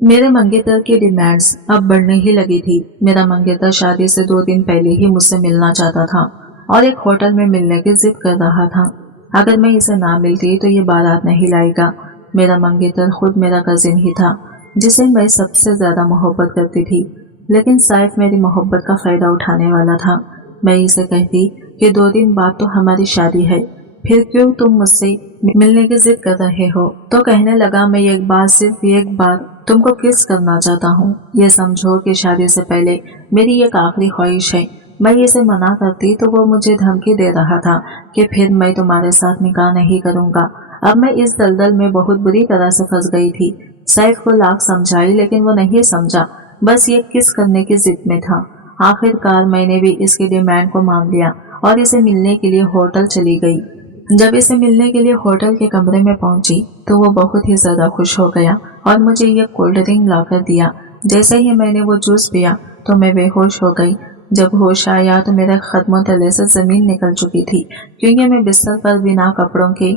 मेरे मंगेतर की डिमांड्स अब बढ़ने ही लगी थी। मेरा मंगेतर शादी से 2 दिन पहले ही मुझसे मिलना चाहता था और एक होटल में मिलने की जिद कर रहा था। अगर मैं इसे ना मिलती तो ये बारात नहीं लाएगा। मेरा मंगेतर खुद मेरा कजिन ही था जिसे मैं सबसे ज्यादा मोहब्बत करती थी, लेकिन सैफ मेरी मोहब्बत का फायदा उठाने वाला था। मैं इसे कहती कि 2 दिन बाद तो हमारी शादी है, फिर क्यों तुम मुझसे मिलने की जिद कर रहे हो? तो कहने लगा, मैं एक बार, सिर्फ एक बार तुमको किस करना चाहता हूँ। ये समझो कि शादी से पहले मेरी एक आखिरी ख्वाहिश है। मैं इसे मना करती तो वो मुझे धमकी दे रहा था कि फिर मैं तुम्हारे साथ निकाह नहीं करूँगा। अब मैं इस दलदल में बहुत बुरी तरह से फंस गई थी। सैफ को लाख समझाई लेकिन वो नहीं समझा, बस ये किस करने की जिद में था। आखिरकार मैंने भी इसकी डिमांड को मान लिया और इसे मिलने के लिए होटल चली गई। जब इसे मिलने के लिए होटल के कमरे में पहुंची तो वो बहुत ही ज्यादा खुश हो गया और मुझे ये कोल्ड ड्रिंक लाकर दिया। जैसे ही मैंने वो जूस पिया तो मैं बेहोश हो गई। जब होश आया तो मेरे कदमों तले से जमीन निकल चुकी थी, क्योंकि मैं बिस्तर पर बिना कपड़ों के,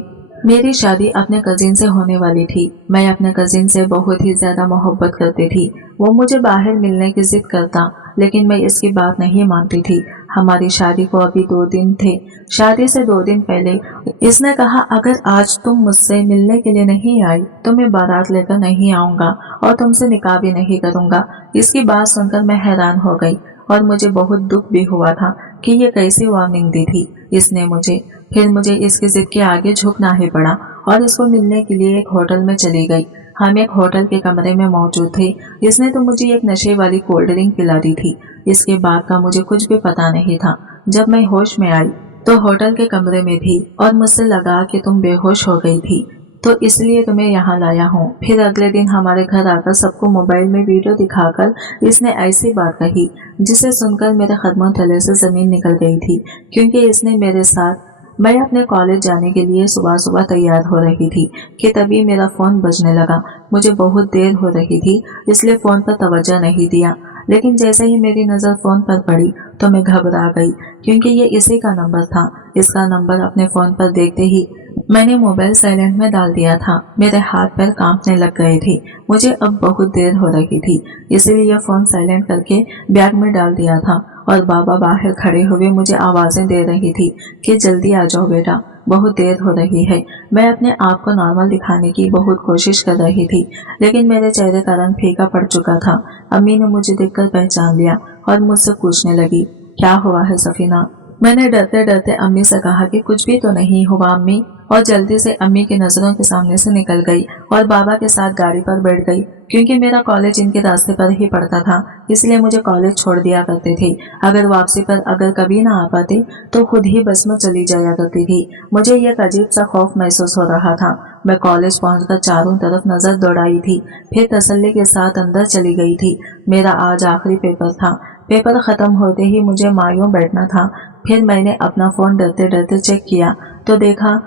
मेरी शादी अपने कजिन से होने वाली थी। मैं अपने कजिन से बहुत ही ज्यादा मोहब्बत करती थी। वो मुझे बाहर मिलने की जिद करता, लेकिन मैं इसकी बात नहीं मानती थी। हमारी शादी को अभी 2 दिन थे। शादी से 2 दिन पहले इसने कहा, अगर आज तुम मुझसे मिलने के लिए नहीं आई तो मैं बारात लेकर नहीं आऊंगा और तुमसे निकाह भी नहीं करूंगा। इसकी बात सुनकर मैं हैरान हो गई और मुझे बहुत दुख भी हुआ था कि ये कैसी वार्निंग दी थी इसने मुझे। फिर मुझे इसकी जिद के आगे झुकना ही पड़ा और इसको मिलने के लिए एक होटल में चली गई। हम एक होटल के कमरे में मौजूद थे। इसने तो मुझे एक नशे वाली कोल्ड ड्रिंक पिला दी थी। इसके बाद का मुझे कुछ भी पता नहीं था। जब मैं होश में आई तो होटल के कमरे में थी और मुझसे लगा कि तुम बेहोश हो गई थी, तो इसलिए तुम्हें यहाँ लाया हूँ। फिर अगले दिन हमारे घर आकर सबको मोबाइल में वीडियो दिखाकर इसने ऐसी बात कही जिसे सुनकर मेरे कदमों तले से जमीन निकल गई थी, क्योंकि इसने मेरे साथ, मैं अपने कॉलेज जाने के लिए सुबह सुबह तैयार हो रही थी कि तभी मेरा फोन बजने लगा। मुझे बहुत देर हो रही थी इसलिए फोन पर तवज्जो नहीं दिया, लेकिन जैसे ही मेरी नजर फोन पर पड़ी तो मैं घबरा गई, क्योंकि ये इसी का नंबर था। इसका नंबर अपने फोन पर देखते ही मैंने मोबाइल साइलेंट में डाल दिया था। मेरे हाथ पैर कांपने लग गए थे। मुझे अब बहुत देर हो रही थी, इसलिए फोन साइलेंट करके बैग में डाल दिया था और बाबा बाहर खड़े हुए मुझे आवाजें दे रही थी कि जल्दी आ जाओ बेटा, बहुत देर हो रही है। मैं अपने आप को नॉर्मल दिखाने की बहुत कोशिश कर रही थी, लेकिन मेरे चेहरे का रंग फीका पड़ चुका था। अम्मी ने मुझे देखकर पहचान लिया और मुझसे पूछने लगी, क्या हुआ है सफीना? मैंने डरते डरते अम्मी से कहा कि कुछ भी तो नहीं हुआ अम्मी, और जल्दी से अम्मी की नजरों के सामने से निकल गई और बाबा के साथ गाड़ी पर बैठ गई। क्योंकि मेरा कॉलेज इनके रास्ते पर ही पड़ता था, इसलिए मुझे कॉलेज छोड़ दिया करते थे। अगर वापसी पर अगर कभी ना आ पाते तो खुद ही बस में चली जाया करती थी। मुझे एक अजीब सा खौफ महसूस हो रहा था। मैं कॉलेज पहुंचकर चारों तरफ नजर दौड़ाई थी, फिर तसल्ली के साथ अंदर चली गई थी। मेरा आज आखिरी पेपर था। पेपर खत्म होते ही मुझे मायूं बैठना था। फिर मैंने अपना फोन डरते डरते चेक किया तो देखा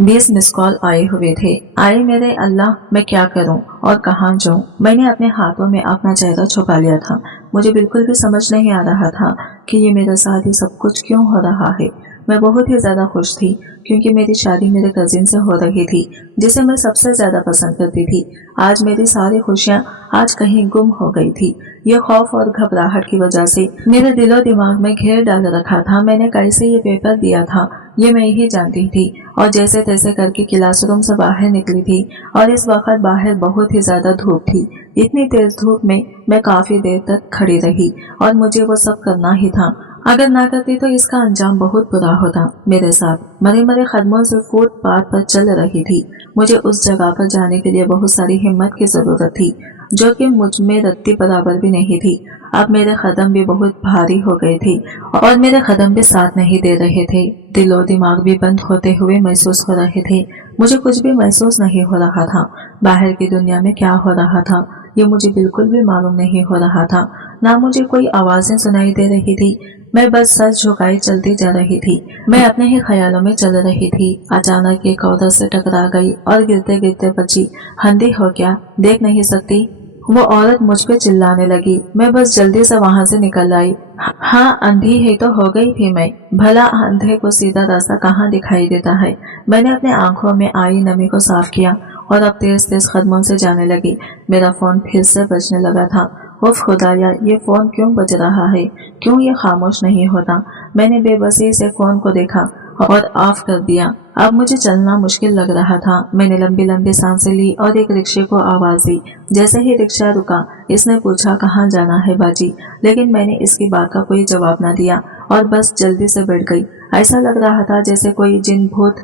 20 मिस कॉल आए हुए थे। आए मेरे अल्लाह, मैं क्या करूं और कहां जाऊं? मैंने अपने हाथों में अपना चेहरा छुपा लिया था। मुझे बिल्कुल भी समझ नहीं आ रहा था कि ये मेरे साथ ही सब कुछ क्यों हो रहा है। मैं बहुत ही ज्यादा खुश थी क्योंकि मेरी शादी मेरे कजिन से हो रही थी, जिसे मैं सबसे ज्यादा पसंद करती थी। आज मेरी सारी खुशियां आज कहीं गुम हो गई थी। ये खौफ और घबराहट की वजह से मेरे दिलो दिमाग में घेर डाल रखा था। मैंने कैसे ये पेपर दिया था ये मैं ही जानती थी, और जैसे तैसे करके क्लासरूम से बाहर निकली थी। और इस वक्त बाहर बहुत ही ज्यादा धूप थी। इतनी तेज धूप में मैं काफी देर तक खड़ी रही और मुझे वो सब करना ही था। अगर ना करती तो इसका अंजाम बहुत बुरा होता। मेरे साथ मरे मरे कदमों से फुटपाथ पर चल रही थी। मुझे उस जगह पर जाने के लिए बहुत सारी हिम्मत की जरूरत थी, जो कि मुझ में रत्ती बराबर भी नहीं थी। अब मेरे कदम भी बहुत भारी हो गए थे और मेरे कदम भी साथ नहीं दे रहे थे। दिलो दिमाग भी बंद होते हुए महसूस हो रहे थे। मुझे कुछ भी महसूस नहीं हो रहा था। बाहर की दुनिया में क्या हो रहा था ये मुझे बिल्कुल भी मालूम नहीं हो रहा था। ना मुझे कोई आवाजें सुनाई दे रही थी। मैं बस सर झुकाई चलती जा रही थी। मैं अपने ही ख्यालों में चल रही थी। अचानक एक औरत से टकरा गई और गिरते गिरते बची। अंधी हो क्या, देख नहीं सकती? वो औरत मुझ पे चिल्लाने लगी। मैं बस जल्दी से वहां से निकल आई। हाँ, अंधी ही तो हो गई थी मैं। भला अंधे को सीधा रास्ता कहाँ दिखाई देता है। मैंने अपने आंखों में आई नमी को साफ किया और अब तेज तेज कदमों से जाने लगी। मेरा फोन फिर से बजने लगा था। उफ खुदाया, ये फोन क्यों बज रहा है, क्यों ये खामोश नहीं होता। मैंने बेबसी से फोन को देखा और ऑफ कर दिया। अब मुझे चलना मुश्किल लग रहा था। मैंने लंबी लंबी सांसें ली और एक रिक्शे को आवाज दी। जैसे ही रिक्शा रुका, इसने पूछा कहाँ जाना है बाजी, लेकिन मैंने इसकी बात का कोई जवाब न दिया और बस जल्दी से बैठ गई। ऐसा लग रहा था जैसे कोई जिन भूत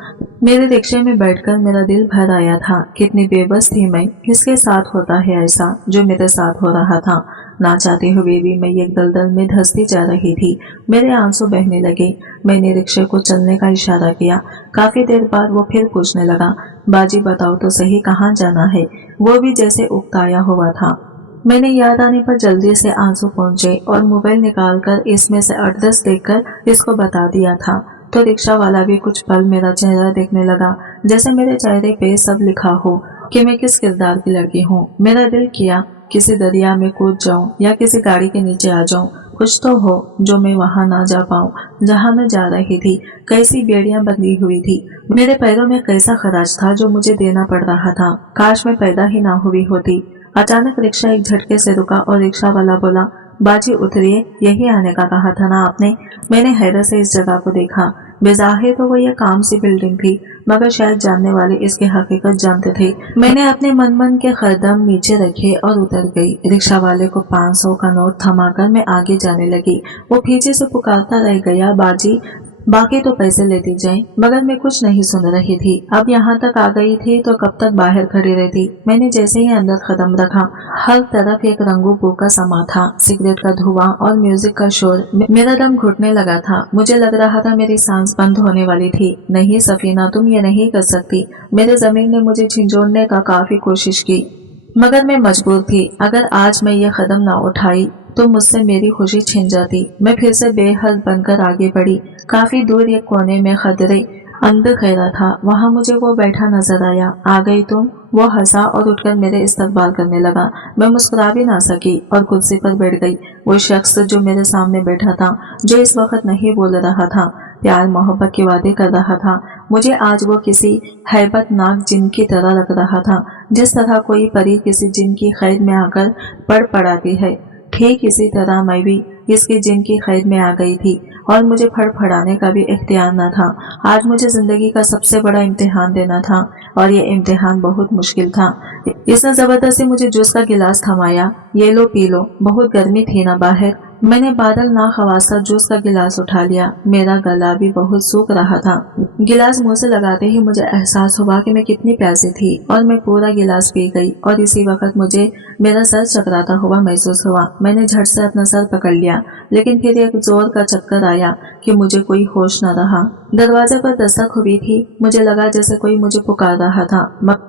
मेरे रिक्शे में बैठकर मेरा दिल भर आया था। कितनी बेबस थी मैं, किसके साथ होता है ऐसा जो मेरे साथ हो रहा था। ना चाहते हुए भी मैं एक दलदल में धंसती जा रही थी। मेरे आंसू बहने लगे। मैंने रिक्शे को चलने का इशारा किया। काफी देर बाद वो फिर पूछने लगा, बाजी बताओ तो सही कहाँ जाना है। वो भी जैसे उकताया हुआ था। मैंने याद आने पर जल्दी से आंसू पहुंचे और मोबाइल निकालकर इसमें से एड्रेस देखकर इसको बता दिया था। तो रिक्शा वाला भी कुछ पल मेरा चेहरा देखने लगा, जैसे मेरे चेहरे पे सब लिखा हो कि मैं किस किरदार की लड़की हूँ। मेरा दिल किया किसी दरिया में कूद जाऊं या किसी गाड़ी के नीचे आ जाऊं। कुछ तो हो जो मैं वहां ना जा पाऊं जहां मैं जा रही थी। कैसी बेड़ियां बंधी हुई थी। मेरे पैरों में कैसा खराज था जो मुझे देना पड़ रहा था। काश मैं पैदा ही ना हुई होती। अचानक रिक्शा एक झटके से रुका और रिक्शा वाला बोला, बाजी उतरिए, यही आने का कहा था ना आपने। मैंने हैरत से इस जगह को देखा। बेज़ाहिर तो वो ये काम सी बिल्डिंग थी, मगर शायद जानने वाले इसकी हकीकत जानते थे। मैंने अपने मन के कदम नीचे रखे और उतर गई। रिक्शा वाले को 500 का नोट थमाकर मैं आगे जाने लगी। वो पीछे से पुकारता रह गया, बाजी बाकी तो पैसे लेती जाए, मगर मैं कुछ नहीं सुन रही थी। अब यहाँ तक आ गई थी तो कब तक बाहर खड़ी रहती। मैंने जैसे ही अंदर कदम रखा, हर तरफ एक रंगू बू का समा था। सिगरेट का धुआं और म्यूजिक का शोर। मेरा दम घुटने लगा था। मुझे लग रहा था मेरी सांस बंद होने वाली थी। नहीं सफीना, तुम ये नहीं कर सकती। मेरे जमीन ने मुझे झिंझोड़ने का काफी कोशिश की, मगर मैं मजबूर थी। अगर आज मैं ये कदम ना उठाई तो मुझसे मेरी खुशी छिन जाती। मैं फिर से बेहद बनकर आगे बढ़ी। काफी दूर एक कोने में खदरे अंधेरा था। वहां मुझे वो बैठा नजर आया। आ गई तुम? वो हंसा और उठकर मेरे इस्तकबाल करने लगा। मैं मुस्कुरा भी ना सकी और कुर्सी पर बैठ गई। वो शख्स जो मेरे सामने बैठा था, जो इस वक्त नहीं बोल रहा था, प्यार मोहब्बत के वादे कर रहा था, मुझे आज वो किसी हैबतनाक जिन की तरह लग रहा था। जिस तरह कोई परी किसी जिन की कैद में आकर पड़ पड़ाती है, ठीक इसी तरह मैं भी इसकी जिन की कैद में आ गई थी और मुझे फड़फड़ाने का भी इख्तियार न था। आज मुझे जिंदगी का सबसे बड़ा इम्तिहान देना था और ये इम्तिहान बहुत मुश्किल था। इसने जबरदस्ती मुझे जूस का गिलास थमाया। ये लो पी लो, बहुत गर्मी थी ना बाहर। मैंने बादल ना खवासा जूस का गिलास उठा लिया। मेरा गला भी बहुत सूख रहा था। गिलास मुंह से लगाते ही मुझे एहसास हुआ कि मैं कितनी प्यासी थी और मैं पूरा गिलास पी गई। और इसी वक्त मुझे मेरा सर चकराता हुआ महसूस हुआ। मैंने झट से अपना सर पकड़ लिया, लेकिन फिर एक जोर का चक्कर आया कि मुझे कोई होश न रहा। दरवाजे पर दस्तक हुई थी। मुझे लगा जैसे कोई मुझे पुकार रहा था,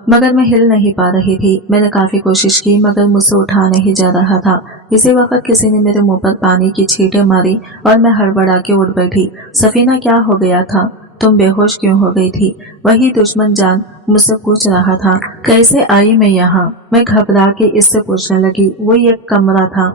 मगर मैं हिल नहीं पा रही थी। मैंने काफी कोशिश की, मगर मुझसे उठा नहीं जा रहा था। इसी वक्त किसी ने मेरे मुंह पर पानी की छींटें मारी और मैं हड़बड़ा के उठ बैठी। सफीना, क्या हो गया था? तुम बेहोश क्यों हो गई थी? वही दुश्मन जान मुझसे पूछ रहा था। कैसे आई मैं यहाँ? मैं घबरा के इससे पूछने लगी। वो एक कमरा था,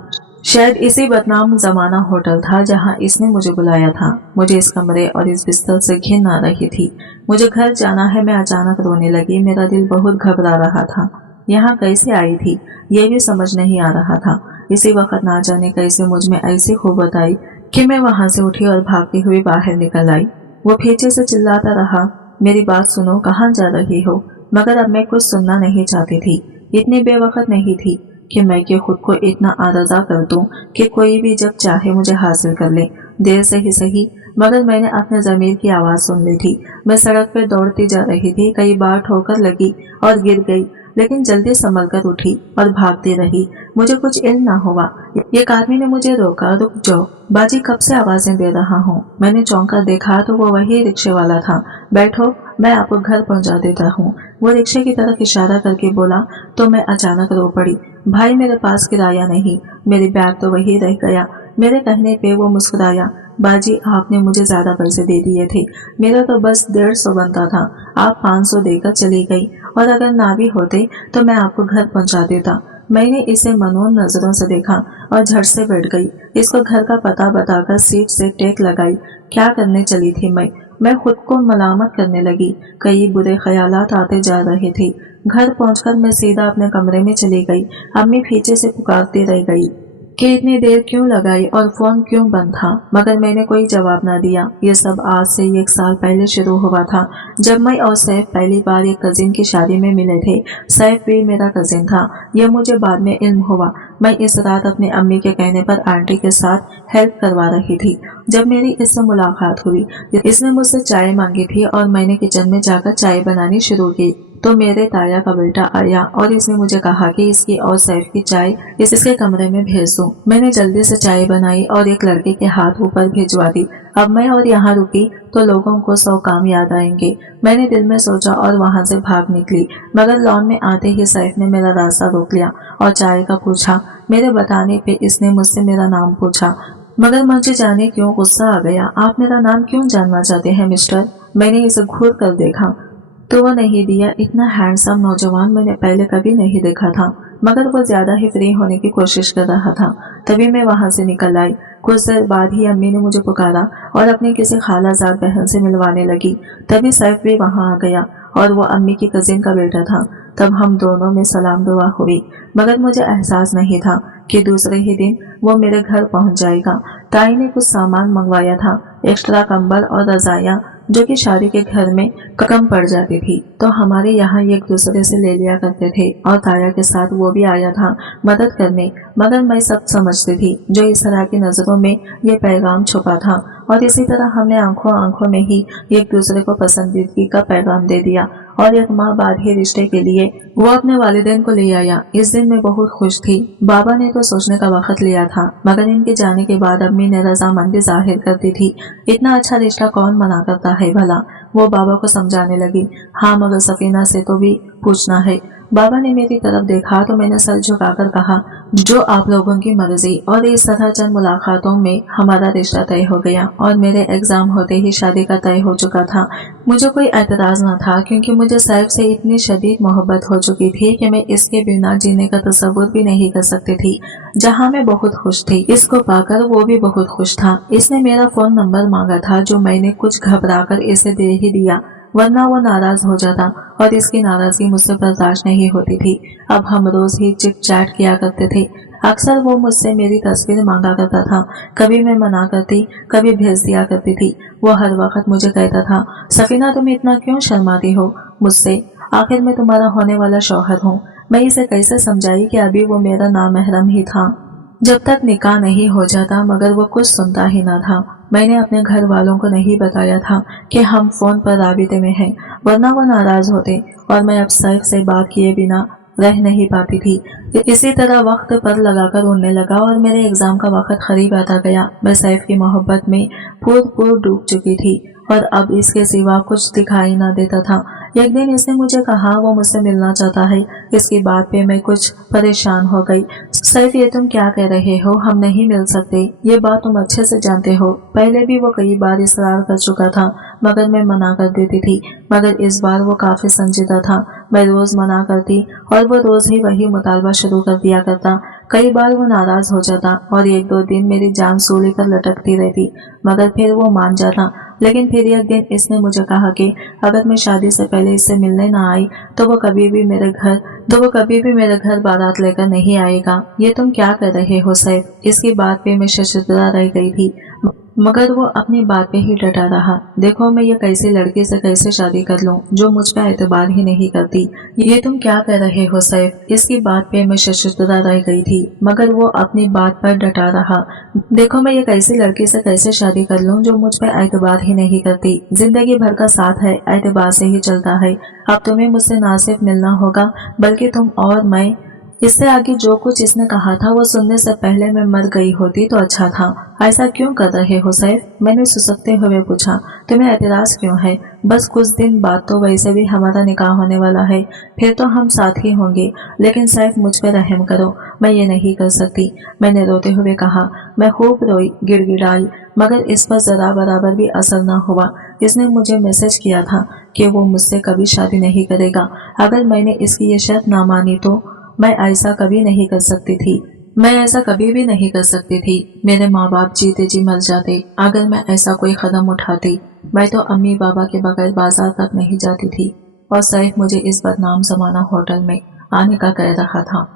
शायद इसी बदनाम जमाना होटल था जहाँ इसने मुझे बुलाया था। मुझे इस कमरे और इस बिस्तर से घिन आ रही थी। मुझे घर जाना है। मैं अचानक रोने लगी। मेरा दिल बहुत घबरा रहा था। यहाँ कैसे आई थी ये भी समझ नहीं आ रहा था। इसी वक्त ना जाने कैसे मुझ में ऐसी कुव्वत आई कि मैं वहां से उठी और भागती हुई बाहर निकल आई। वो पीछे से चिल्लाता रहा, मेरी बात सुनो, कहाँ जा रही हो? मगर अब मैं कुछ सुनना नहीं चाहती थी। इतनी बेवकूफ नहीं थी कि मैं के खुद को इतना आरज़ा कर दूं कि कोई भी जब चाहे मुझे हासिल कर ले। देर से ही सही, मगर मैंने अपने ज़मीर की आवाज़ सुन ली थी। मैं सड़क पर दौड़ती जा रही थी। कई बार ठोकर लगी और गिर गई, लेकिन जल्दी संभल कर उठी और भागती रही। मुझे कुछ इल्म ना हुआ। एक आदमी ने मुझे रोका, रुक जाओ बाजी, कब से आवाजें दे रहा हूँ। मैंने चौंक कर देखा तो वो वही रिक्शे वाला था। बैठो, मैं आपको घर पहुँचा देता हूँ। वो रिक्शे की तरफ इशारा करके बोला तो मैं अचानक रो पड़ी। भाई, मेरे पास किराया नहीं, मेरी बैग तो वही रह गया। मेरे कहने पे वो मुस्कुराया। बाजी, आपने मुझे ज्यादा पैसे दे दिए थे, मेरा तो बस 150 बनता था। आप 500 देकर चली गई, और अगर ना भी होते तो मैं आपको घर पहुंचा देता। मैंने इसे मनोन नजरों से देखा और झट से बैठ गई। इसको घर का पता बताकर सीट से टेक लगाई। क्या करने चली थी मैं खुद को मलामत करने लगी। कई बुरे ख्यालात आते जा रहे थे। घर पहुंचकर मैं सीधा अपने कमरे में चली गई। अम्मी पीछे से पुकारती रह गई कि इतनी देर क्यों लगाई और फोन क्यों बंद था, मगर मैंने कोई जवाब ना दिया। ये सब आज से 1 साल पहले शुरू हुआ था, जब मैं और सैफ पहली बार एक कजिन की शादी में मिले थे। सैफ भी मेरा कजिन था, यह मुझे बाद में इल्म हुआ। मैं इस रात अपनी अम्मी के कहने पर आंटी के साथ हेल्प करवा रही थी। जब मेरी इससे मुलाकात हुई, इसने मुझसे चाय मांगी थी और मैंने किचन में जाकर चाय बनानी शुरू की तो मेरे ताया का बेटा आया और इसने मुझे कहा कि इसकी और सैफ की चाय इसके कमरे में भेज दूं। मैंने जल्दी से चाय बनाई और एक लड़के के हाथ ऊपर भिजवा दी। अब मैं और यहाँ रुकी तो लोगों को 100 काम याद आएंगे, मैंने दिल में सोचा और वहाँ से भाग निकली। मगर लॉन में आते ही सैफ ने मेरा रास्ता रोक लिया और चाय का पूछा। मेरे बताने पे इसने मुझसे मेरा नाम पूछा, मगर मुझे जाने क्यों गुस्सा आ गया। आप मेरा नाम क्यों जानना चाहते हैं मिस्टर? मैंने इसे घूर कर देखा तो वो नहीं दिया। इतना हैंडसम नौजवान मैंने पहले कभी नहीं देखा था, मगर वो ज्यादा ही फ्री होने की कोशिश कर रहा था। तभी मैं वहां से निकल आई। कुछ देर बाद ही अम्मी ने मुझे पुकारा और अपनी किसी खालाजाद बहन से मिलवाने लगी। तभी सैफ भी वहां आ गया और वो अम्मी की कजिन का बेटा था। तब हम दोनों में सलाम दुआ हुई, मगर मुझे एहसास नहीं था कि दूसरे ही दिन वो मेरे घर पहुंच जाएगा। ताई ने कुछ सामान मंगवाया था, एक्स्ट्रा कंबल और रजाइयाँ, जो कि शादी के घर में कम पड़ जाती थी, तो हमारे यहाँ एक दूसरे से ले लिया करते थे। और ताया के साथ वो भी आया था मदद करने, मगर मैं सब समझती थी जो इस तरह की नजरों में ये पैगाम छुपा था। और इसी तरह हमने आंखों आंखों में ही एक दूसरे को पसंदीदगी का पैगाम दे दिया और 1 माह बाद ही रिश्ते के लिए वो अपने वालिदैन को ले आया। इस दिन मैं बहुत खुश थी। बाबा ने तो सोचने का वक्त लिया था, मगर इनके जाने के बाद अम्मी ने रजामंदी जाहिर कर दी थी। इतना अच्छा रिश्ता कौन मना करता है भला? वो बाबा को समझाने लगी। हाँ, मगर सफीना से तो भी पूछना है। बाबा ने मेरी तरफ देखा तो मैंने सर झुकाकर कहा, जो आप लोगों की मर्जी। और इस तरह चंद मुलाकातों में हमारा रिश्ता तय हो गया और मेरे एग्जाम होते ही शादी का तय हो चुका था। मुझे कोई एतराज न था, क्योंकि मुझे सैफ से इतनी शदीद मोहब्बत हो चुकी थी कि मैं इसके बिना जीने का तस्वुर भी नहीं कर सकती थी। जहाँ मैं बहुत खुश थी, इसको पाकर वो भी बहुत खुश था। इसने मेरा फोन नंबर मांगा था, जो मैंने कुछ घबराकर इसे दे ही दिया, वरना वो नाराज हो जाता और इसकी नाराजगी मुझसे बर्दाश्त नहीं होती थी। अब हम रोज ही चिट चैट किया करते थे। अक्सर वो मुझसे मेरी तस्वीर मांगा करता था, कभी मैं मना करती, कभी भेज दिया करती थी। वो हर वक्त मुझे कहता था, सफीना तुम इतना क्यों शर्माती हो मुझसे? आखिर मैं तुम्हारा होने वाला शौहर हूँ। मैं इसे कैसे समझाई कि अभी वो मेरा नामहरम ही था, जब तक निकाह नहीं हो जाता, मगर वो कुछ सुनता ही ना था। मैंने अपने घर वालों को नहीं बताया था कि हम फोन पर राबिते में हैं, वरना वो नाराज होते और मैं अब सैफ से बात किए बिना रह नहीं पाती थी। इसी तरह वक्त पर लगाकर उड़ने लगा और मेरे एग्जाम का वक्त करीब आता गया। मैं सैफ की मोहब्बत में पूर डूब चुकी थी और अब इसके सिवा कुछ दिखाई ना देता था। एक दिन इसने मुझे कहा वो मुझसे मिलना चाहता है। इसकी बात पे मैं कुछ परेशान हो गई। सैफ, ये तुम क्या कह रहे हो? हम नहीं मिल सकते, ये बात तुम अच्छे से जानते हो। पहले भी वो कई बार इसरार कर चुका था, मगर मैं मना कर देती थी। मगर इस बार वो काफी संजीदा था। मैं रोज मना करती और वो रोज ही वही मुतालबा शुरू कर दिया करता। कई बार वो नाराज हो जाता और 1-2 दिन मेरी जान सूली पर लटकती रहती, मगर फिर वो मान जाता। लेकिन फिर एक दिन इसने मुझे कहा कि अगर मैं शादी से पहले इससे मिलने ना आई तो वो कभी भी मेरे घर बारात लेकर नहीं आएगा। ये तुम क्या कर रहे हो सैफ? इसकी बात पे मैं शर्मिंदा रह गई थी, मगर वो अपनी बात पे ही डटा रहा। देखो, मैं ये कैसी लड़की से कैसे शादी कर लूं जो मुझ पे एतबार ही नहीं करती? ये तुम क्या कह रहे हो सैफ? इसकी बात पे मैं शर्मिंदा रह गई थी, मगर वो अपनी बात पर डटा रहा। देखो, मैं ये कैसी लड़की से कैसे शादी कर लूं जो मुझ पे एतबार ही नहीं करती? जिंदगी भर का साथ है, एतबार से ही चलता है। अब तुम्हें मुझसे ना सिर्फ मिलना होगा, बल्कि तुम और मैं। इससे आगे जो कुछ इसने कहा था वो सुनने से पहले मैं मर गई होती तो अच्छा था। ऐसा क्यों कर रहे हो सैफ? मैंने सुसकते हुए पूछा। तुम्हें एतराज क्यों है? बस कुछ दिन बाद तो वैसे भी हमारा निकाह होने वाला है, फिर तो हम साथ ही होंगे। लेकिन सैफ, मुझ पर रहम करो, मैं ये नहीं कर सकती। मैंने रोते हुए कहा। मैं खूब रोई, गिड़गिड़ाई, मगर इस पर जरा बराबर भी असर न हुआ। इसने मुझे मैसेज किया था कि वो मुझसे कभी शादी नहीं करेगा। अगर मैंने इसकी ये शर्त ना मानी तो मैं ऐसा कभी नहीं कर सकती थी। मैं ऐसा कभी भी नहीं कर सकती थी। मेरे माँ बाप जीते जी मर जाते अगर मैं ऐसा कोई कदम उठाती। मैं तो अम्मी बाबा के बगैर बाजार तक नहीं जाती थी। और सैफ मुझे इस बदनाम जमाना होटल में आने का कह रहा था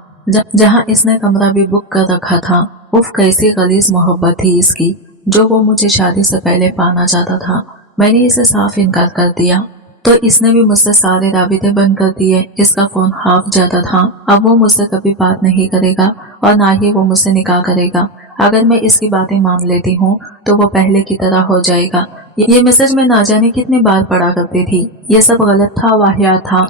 जहाँ इसने कमरा भी बुक कर रखा था। उफ, कैसी गलीज मोहब्बत थी इसकी, जो वो मुझे शादी से पहले पाना चाहता था। मैंने इसे साफ इनकार कर दिया तो इसने भी मुझसे सारे राबिते बंद कर दिए। इसका फोन हाफ जाता था। अब वो मुझसे कभी बात नहीं करेगा और ना ही वो मुझसे निकाह करेगा। अगर मैं इसकी बातें मान लेती हूँ तो वो पहले की तरह हो जाएगा। ये मैसेज मैं ना जाने कितनी बार पढ़ा करती थी। ये सब गलत था, वाहियात था,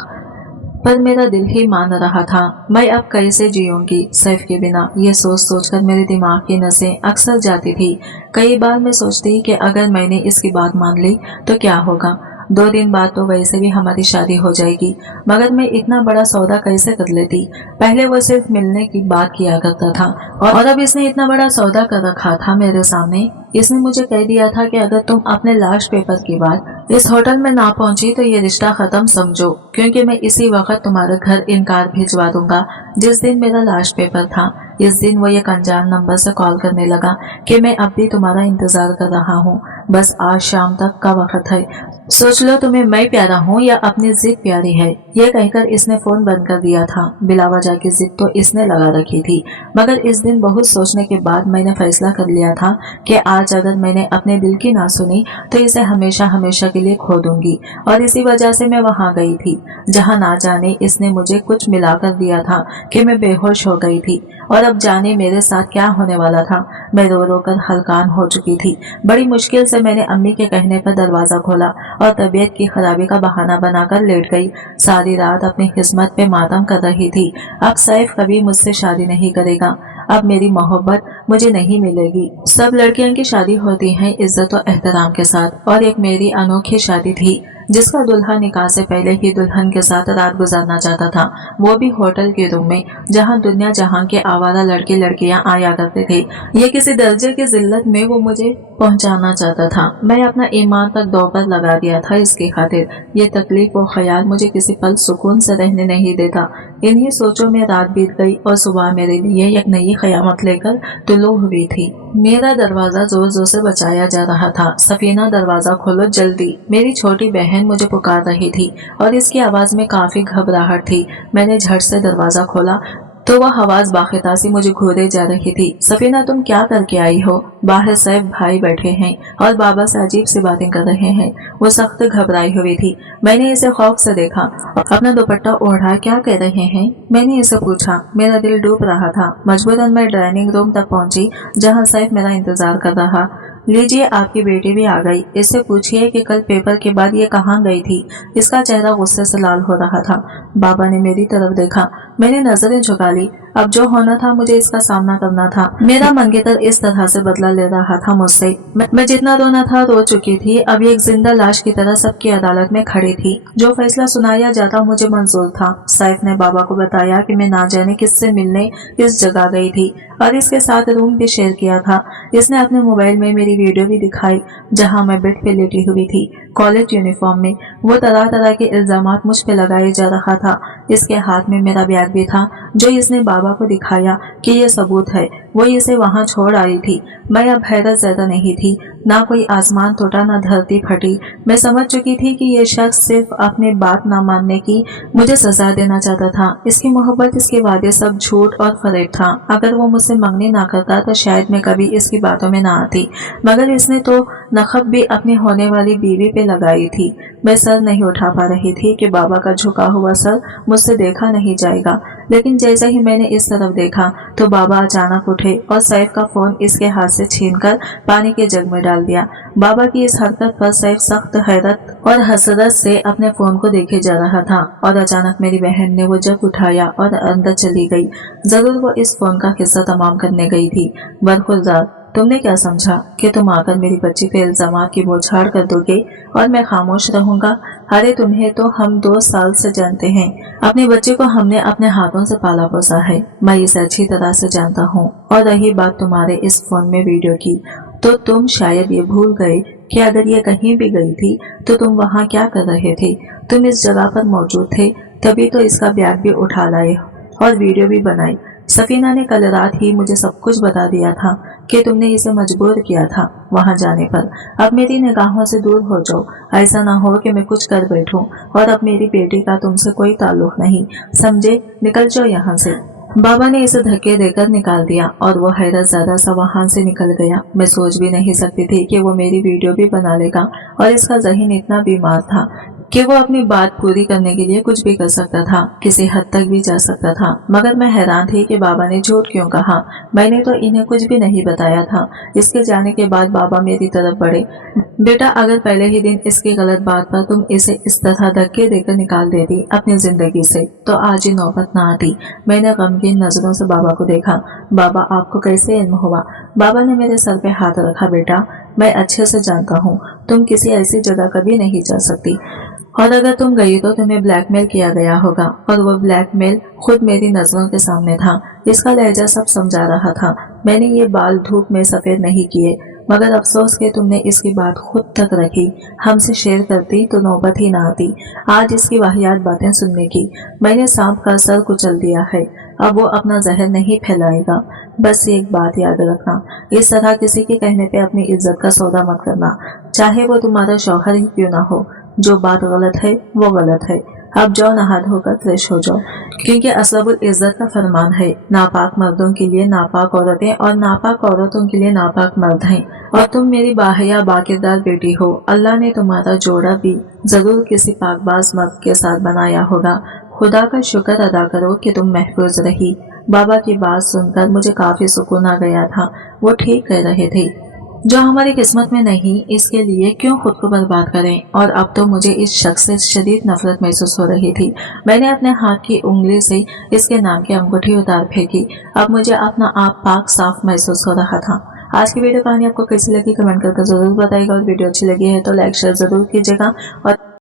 पर मेरा दिल ही मान रहा था। मैं अब कैसे जीऊंगी सैफ के बिना, ये सोच सोचकर मेरे दिमाग की नसें अक्सर जाती थी। कई बार मैं सोचती कि अगर मैंने इसकी बात मान ली तो क्या होगा। 2 दिन बाद तो वैसे भी हमारी शादी हो जाएगी, मगर मैं इतना बड़ा सौदा कैसे कर लेती। पहले वो सिर्फ मिलने की बात किया करता था और अब इसने इतना बड़ा सौदा कर रखा था मेरे सामने। इसने मुझे कह दिया था कि अगर तुम अपने लास्ट पेपर के बाद इस होटल में ना पहुंची तो ये रिश्ता खत्म समझो, क्योंकि मैं इसी वक्त तुम्हारे घर इनकार भिजवा दूंगा। जिस दिन मेरा लास्ट पेपर था, इस दिन वो एक अनजान नंबर से कॉल करने लगा कि मैं अब भी तुम्हारा इंतजार कर रहा हूँ, बस आज शाम तक का वक्त है। सोच लो तुम्हें मैं प्यारा हूँ या अपनी जिद प्यारी है। ये कहकर इसने फोन बंद कर दिया था। बिला वजह की जिद तो इसने लगा रखी थी, मगर इस दिन बहुत सोचने के बाद मैंने फैसला कर लिया था कि आज अगर मैंने अपने दिल की ना सुनी तो इसे हमेशा हमेशा के लिए खो दूंगी। और इसी वजह से मैं वहाँ गई थी जहाँ ना जाने इसने मुझे कुछ मिला कर दिया था कि मैं बेहोश हो गई थी और अब जाने मेरे साथ क्या होने वाला था। मैं रो रो कर हलकान हो चुकी थी। बड़ी मुश्किल से मैंने अम्मी के कहने पर दरवाजा खोला और तबीयत की खराबी का बहाना बनाकर लेट गई। सारी रात अपनी किस्मत पे मातम कर रही थी। अब सैफ कभी मुझसे शादी नहीं करेगा, अब मेरी मोहब्बत मुझे नहीं मिलेगी। सब लड़कियों की शादी होती है इज्जत और एहतराम के साथ, और एक मेरी अनोखी शादी थी जिसका दुल्हा निकाह से पहले ही दुल्हन के साथ रात गुजारना चाहता था, वो भी होटल के रूम में जहाँ दुनिया जहाँ के आवारा लड़के लड़कियाँ आया करते थे। ये किसी दर्जे की जिल्लत में वो मुझे पहुँचाना चाहता था। मैं अपना ईमान तक दोपहर लगा दिया था इसकी खातिर। ये तकलीफ और ख्याल मुझे किसी पल सुकून से रहने नहीं देता। इन्हीं सोचों में रात बीत गई और सुबह मेरे लिए एक नई क़यामत लेकर तुलू हुई थी। मेरा दरवाजा जोर जोर से बचाया जा रहा था। सफीना, दरवाजा खोलो जल्दी। मेरी छोटी बहन मुझे पुकार रही थी और इसकी आवाज में काफी घबराहट थी। मैंने झट से दरवाजा खोला तो वह आवाज बाखितासी मुझे घूरे जा रही थी। सफीना, तुम क्या करके आई हो? बाहर सैफ भाई बैठे हैं और बाबा से अजीब सी बातें कर रहे हैं। वो सख्त घबराई हुई थी। मैंने इसे खौफ से देखा। अपना दुपट्टा ओढ़ा क्या कह रहे हैं? मैंने इसे पूछा। मेरा दिल डूब रहा था। मजबूरन मैं डाइनिंग रूम तक पहुंची जहां सैफ मेरा इंतजार कर रहा। लीजिए, आपकी बेटी भी आ गई। इससे पूछिए कि कल पेपर के बाद ये कहाँ गई थी। इसका चेहरा गुस्से से लाल हो रहा था। बाबा ने मेरी तरफ देखा। मैंने नजरें झुका ली। अब जो होना था मुझे इसका सामना करना था। मेरा मंगेतर इस तरह से बदला ले रहा था मुझसे। मैं जितना रोना था रो चुकी थी। अब एक जिंदा लाश की तरह सबकी अदालत में खड़ी थी। जो फैसला सुनाया जाता मुझे मंजूर था। सैफ ने बाबा को बताया कि मैं ना जाने किससे मिलने इस जगह गई थी और इसके साथ रूम भी शेयर किया था। इसने अपने मोबाइल में मेरी वीडियो भी दिखाई जहां मैं बेड पे लेटी हुई थी कॉलेज यूनिफॉर्म में। वो तरह तरह के इल्जामात मुझ पे लगाए जा रहा था। इसके हाथ में मेरा बैग भी था जो इसने बाबा को दिखाया कि ये सबूत है। वो इसे वहां छोड़ आई थी। मैं अब हैरत ज़्यादा नहीं थी। ना कोई आसमान टूटा ना धरती फटी। मैं समझ चुकी थी कि ये शख्स सिर्फ अपनी बात ना मानने की मुझे सजा देना चाहता था। इसकी मोहब्बत, इसके वादे सब झूठ और फरेब था। अगर वो मुझसे मंगनी ना करता तो शायद मैं कभी इसकी बातों में ना आती, मगर इसने तो नखब भी अपनी होने वाली बीवी पे लगाई थी। मैं सर नहीं उठा पा रही थी कि बाबा का झुका हुआ सर मुझसे देखा नहीं जाएगा, लेकिन जैसे ही मैंने इस तरफ देखा तो बाबा अचानक उठे और सैफ का फोन इसके हाथ से छीनकर पानी के जग में डाल दिया। बाबा की इस हरकत पर सैफ सख्त हैरत और हसरत से अपने फोन को देखे जा रहा था और अचानक मेरी बहन ने वो जग उठाया और अंदर चली गई। जरूर वो इस फोन का किस्सा तमाम करने गई थी। बरखुरदार, तुमने क्या समझा कि तुम आकर मेरी बच्ची पे इल्जामात की बौछार कर दोगे और मैं खामोश रहूंगा? अरे तुम्हें तो हम 2 साल से जानते हैं। अपने बच्चे को हमने अपने हाथों से पाला पोसा है। मैं इसे अच्छी तरह से जानता हूँ। और रही बात तुम्हारे इस फोन में वीडियो की, तो तुम शायद ये भूल गए कि अगर ये कहीं भी गई थी तो तुम वहाँ क्या कर रहे थे। तुम इस जगह पर मौजूद थे, तभी तो इसका बैग भी उठा लाए और वीडियो भी बनाई। सफीना ने कल रात ही मुझे सब कुछ बता दिया था। कि तुमने इसे मजबूर किया था वहां जाने पर। अब मेरी निगाहों से दूर हो जाओ, ऐसा ना हो कि मैं कुछ कर बैठूं, और अब मेरी बेटी का तुमसे कोई ताल्लुक नहीं, समझे? निकल जाओ यहाँ से। बाबा ने इसे धक्के देकर निकाल दिया और वो हैरत ज़्यादा सा वहां से निकल गया। मैं सोच भी नहीं सकती थी कि वो मेरी वीडियो भी बना लेगा, और इसका ज़हन इतना बीमार था कि वो अपनी बात पूरी करने के लिए कुछ भी कर सकता था, किसी हद तक भी जा सकता था। मगर मैं हैरान थी कि बाबा ने झूठ क्यों कहा। मैंने तो इन्हें कुछ भी नहीं बताया था। इसके जाने के बाद बाबा मेरी तरफ बढ़े। बेटा, अगर पहले ही दिन इसकी गलत बात पर तुम इसे इस तरह धक्के देकर निकाल देती अपनी जिंदगी से, तो आज ही नौबत ना आती। मैंने गमगीन नजरों से बाबा को देखा। बाबा, आपको कैसे इल्म हुआ? बाबा ने मेरे सर पे हाथ रखा। बेटा, मैं अच्छे से जानता हूँ, तुम किसी ऐसी जगह कभी नहीं जा सकती, और अगर तुम गई तो तुम्हें ब्लैकमेल किया गया होगा, और वो ब्लैकमेल खुद मेरी नजरों के सामने था। इसका लहजा सब समझा रहा था। मैंने ये बाल धूप में सफेद नहीं किए, मगर अफसोस कि तुमने इसकी बात खुद तक रखी। हमसे शेयर करती तो नौबत ही ना आती आज इसकी वाहियात बातें सुनने की। मैंने सांप का सर कुचल दिया है, अब वो अपना जहर नहीं फैलाएगा। बस एक बात याद रखना, इस तरह किसी के कहने पे अपनी इज्जत का सौदा मत करना, चाहे वो तुम्हारा शौहर ही क्यों ना हो। जो बात गलत है वो गलत है। अब जाओ, नहा धोकर फ्रेश हो जाओ, क्योंकि असलबुल इज्जत का फरमान है, नापाक मर्दों के लिए नापाक औरतें और नापाक औरतों के लिए नापाक मर्द हैं। और तुम मेरी बाहया बाकिरदार बेटी हो। अल्लाह ने तुम्हारा जोड़ा भी जरूर किसी पाकबाज मर्द के साथ बनाया होगा। खुदा का शुक्र अदा करो कि तुम महफूज रही। बाबा की बात सुनकर मुझे काफी सुकून आ गया था। वो ठीक कह रहे थे, जो हमारी किस्मत में नहीं, इसके लिए क्यों खुद को बर्बाद करें। और अब तो मुझे इस शख्स से शदीद नफरत महसूस हो रही थी। मैंने अपने हाथ की उंगली से इसके नाम की अंगूठी उतार फेंकी। अब मुझे अपना आप पाक साफ महसूस हो रहा था। आज की वीडियो कहानी आपको कैसी लगी कमेंट करके जरूर बताइएगा, और वीडियो अच्छी लगी है तो लाइक शेयर जरूर कीजिएगा। और